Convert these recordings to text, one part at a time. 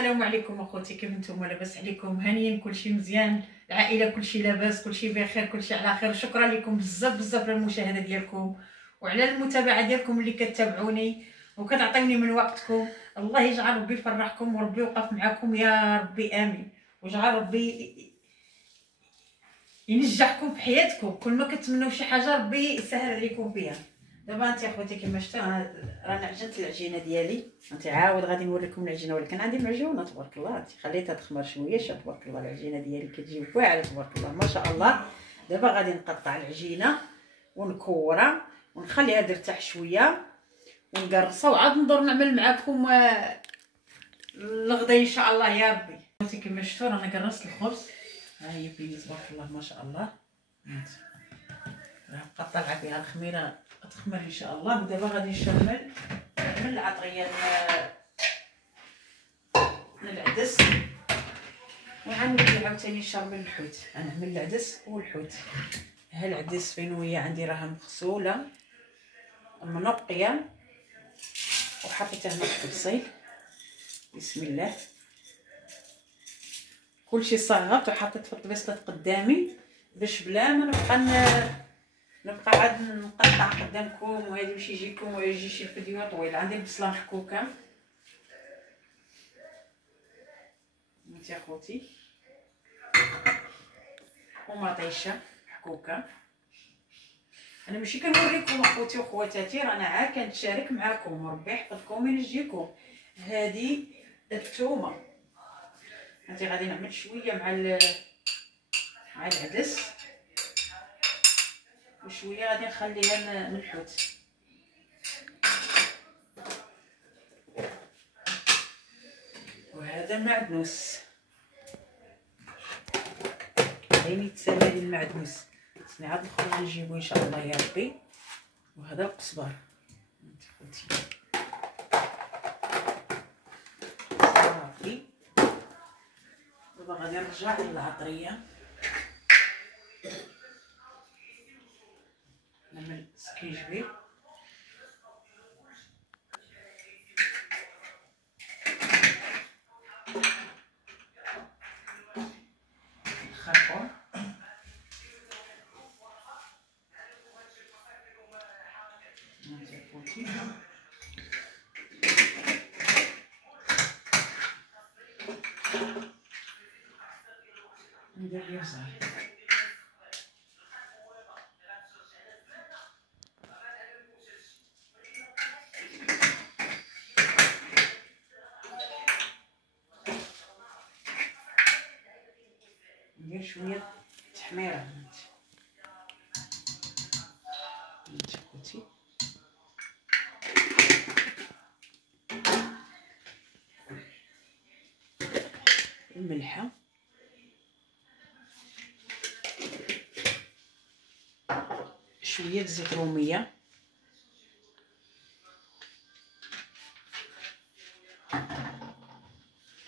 السلام عليكم اخوتي، كيف نتوما؟ لاباس عليكم؟ هانيين؟ كلشي مزيان؟ العائله كلشي لاباس؟ كلشي بخير؟ كلشي على خير؟ شكرا لكم بزاف بزاف على المشاهده ديالكم وعلى المتابعه ديالكم اللي كتابعوني وكتعطيوني من وقتكم. الله يجعل ربي يفرحكم وربي يوقف معكم يا ربي، امين. ويجعل ربي ينجحكم في حياتكم، كل ما كتمنوا شي حاجه ربي يسهل عليكم فيها. دابا انت اخوتي كما شفتوا رانا عجنت العجينه ديالي. انت عاود غادي نوريكم العجينه، ولكن عندي معجونه تبارك الله. انت خليتها تخمر شويه، شوف تبارك الله العجينه ديالي كتجي واعره تبارك الله ما شاء الله. دابا غادي نقطع العجينه ونكورها ونخليها ترتاح شويه ونقرصها وعاد ندور نعمل معكم الغدا ان شاء الله يا ربي. اخوتي كما شفتوا رانا قرصت الخبز، ها هي بيني تبارك الله ما شاء الله. راه بقات طالعه فيها الخميره تخمر ان شاء الله. ودابا غادي نشمل من العطريه من العدس، وغنولي عاوتاني نشرب الحوت. انا من العدس والحوت. ها العدس فينويه عندي راها مغسوله منقيه وحطيتها هنا في الطبسيل. بسم الله. كلشي صغرت وحطيت في الطبيصله قدامي باش بلا ما نبقى عاد نقطع قدامكم وهذا باش يجيكم ويجي شي فيديو طويل. عندي البصله محكوكه انت اخوتي ومطيشه محكوكه. انا ماشي كنوريكم اخوتي وخواتاتي، رانا عا كنتشارك معكم. ربي يحفظكم وينجيكم. هذه الثومه انت غادي نعمل شويه مع العدس وشويه غادي نخليها من الحوت. وهذا المعدنوس عيني تسالى لي المعدنوس، خصني عاد نخرج نجيبو ان شاء الله يا ربي. وهذا القزبر انت خوتي صافي. دابا غادي نرجع للعطريه نعمل سكينجبير. الخرقوم ندير ليه صغير. ندير شويه تحميره انت خوتي. الملحه شويه زيت روميه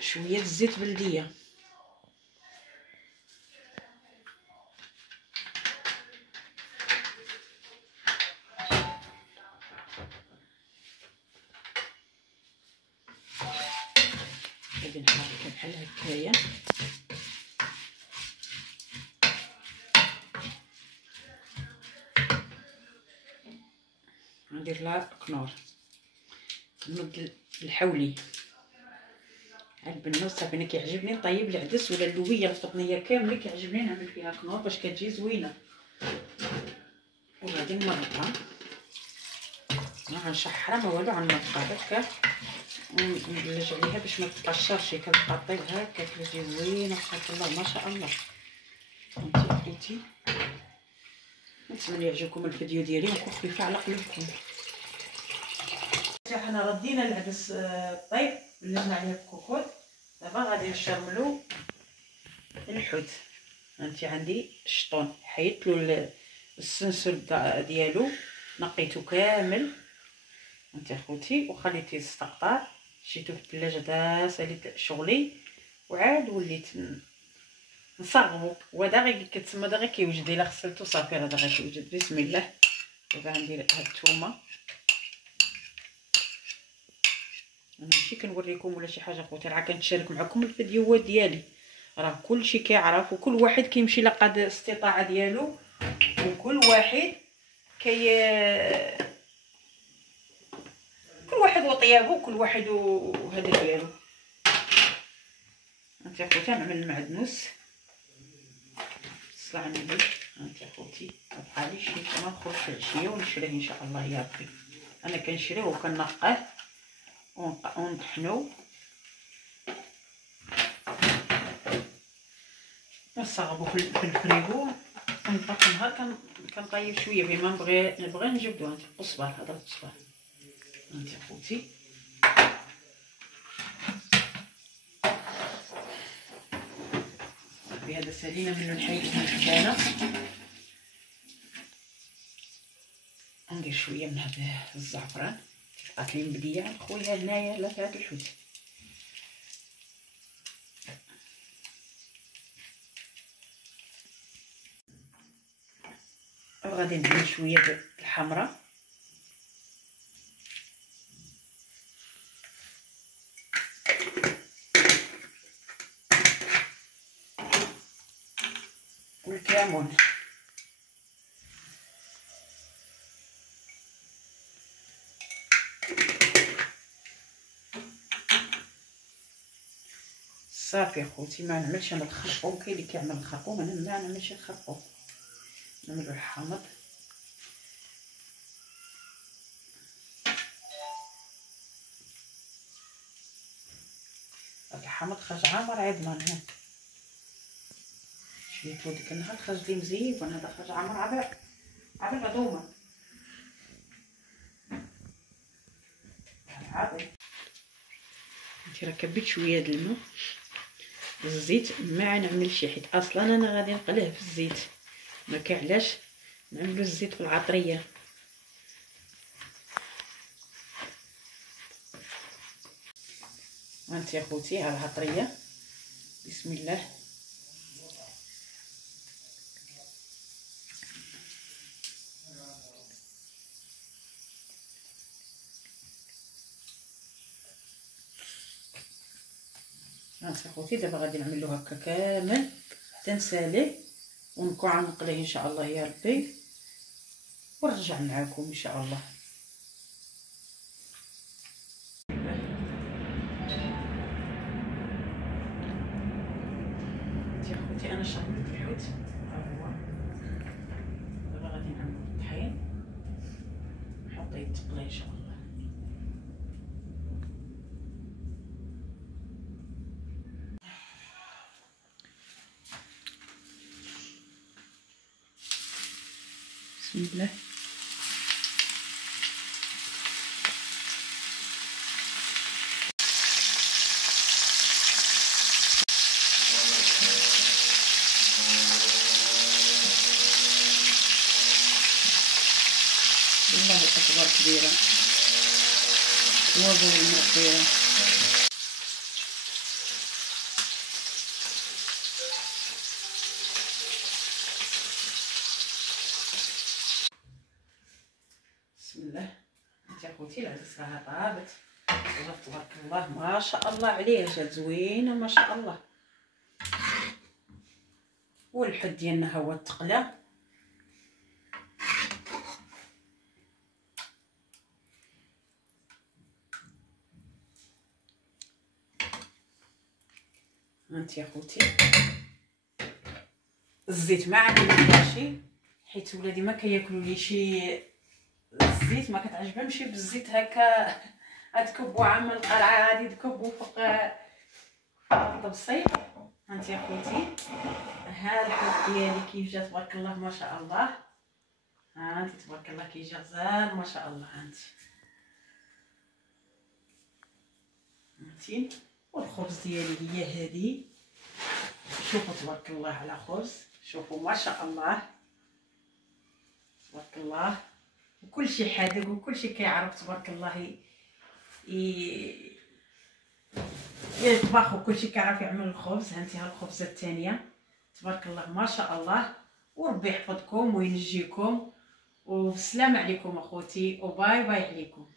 شويه زيت بلديه غادي نحركها بحال هكايا. ندير لها كنور نوض الحولي البنه صافي. انا كيعجبني نطيب العدس ولا اللوبيه القطنيه كامله، كيعجبني نعمل فيها كنور باش كتجي زوينه. وغادي نمرقها ما غنشحرها ما والو، غنمرقها هكا ونبلج عليها باش ما تقشرش. كتبقى طيب هكا كتجي زوينه تبارك الله ما شاء الله. انت اخوتي نتمنى يعجبكم الفيديو ديالي ونكون خفيفه على قلوبكم. حنا ردينا العدس طيب بلجنا عليه الكوكوط. دابا غادي نشرملو الحوت. انت عندي الشطون حيدت له السنسور ديالو نقيته كامل انت اخوتي وخليتيه يستقطر. شيتو في الثلاجه دا ساليت شغلي وعاد وليت نصغرو. وهذا غير كتسمى دا غير كيوجد الا غسلتو صافي راه دا غير كيوجد. بسم الله. دابا غندير هاد الثومه انا ماشي كنوريكم ولا شي حاجه خوتي، راه كنتشارك معكم الفيديوهات ديالي، راه كلشي كيعرف وكل واحد كيمشي لقد الاستطاعه ديالو، وكل واحد كل واحد وطيابو، كل واحد وهذا ديالو. انت يا خوتي نعمل المعدنوس صلاه على النبي. انت يا خوتي بقى لي شي كمان نخرج في العشيه ونشريه ان شاء الله يا ربي. انا كنشريه وكنقاه ونطحنو ونصاغبو في الفريغو، ونبقى نهار كنطيب شويه فيه، ما نبغي نجبدو. انت القزبر، هذا القزبر انت يا خوتي. بهذا سالينا منو نحيد من الكانه، ندير شويه من هذا الزعفران. بقات لي مبديه خويا هنايا لا في هذا الحوت. وغادي ندير شويه د الحمراء، والكمون. صافي خوتي، ما نعملش انا الخرقوم، كاين اللي كيعمل الخرقوم، انا ما نعملش الخرقوم، نعملو الحامض. هاد الحامض خرج عامر عظمان، ها شريتو ديك النهار خرج لي مزيون، هذا خرج عامر عبر العظومه عابر. انت راه كبيت شويه د الماء الزيت، ما نعمل شي حيت اصلا انا غادي نقليه في الزيت، ما كاعلاش نعملو الزيت في العطريه. وانت يا خوتي على العطريه، بسم الله. هانت يا خوتي دابا غادي نعملو هكا كامل حتى نساليه ونكون عم نقليه ان شاء الله يا ربي، ونرجع معاكم ان شاء الله. يا خوتي انا شربت الحوت، ها هو دابا غادي نعملو الطحين نحطو يتقلى ان شاء الله. بسم الله. الله اكبر كبيره، توابل الماء كبيره. بسم الله. انت يا خوتي العدس راها طابت، وجات تبارك الله ما شاء الله عليه، جات زوينه ما شاء الله. والحد ديالنا ها هو التقله. هانت يا خوتي الزيت ما عندي ماشي، حيت ولادي ما كياكلوا لي شي الزيت، ما كتعجبهمش بالزيت هكا. غتكبو عامل القرعه غادي تكبو فوق الطبسيل. هانت يا خوتي ها الحوت ديالي كيف جا تبارك الله ما شاء الله. هانتي تبارك الله كي جا غزال ما شاء الله. هانتي والخبز ديالي هي هذه، شوفوا تبارك الله على خبز، شوفوا ما شاء الله تبارك الله. وكل شيء حادق وكل شيء كيعرف تبارك الله يطبخ، وكل شيء كيعرف يعمل الخبز. هانتي ها الخبزه الثانيه تبارك الله ما شاء الله. وربي يحفظكم وينجيكم، والسلام عليكم اخوتي، وباي باي عليكم.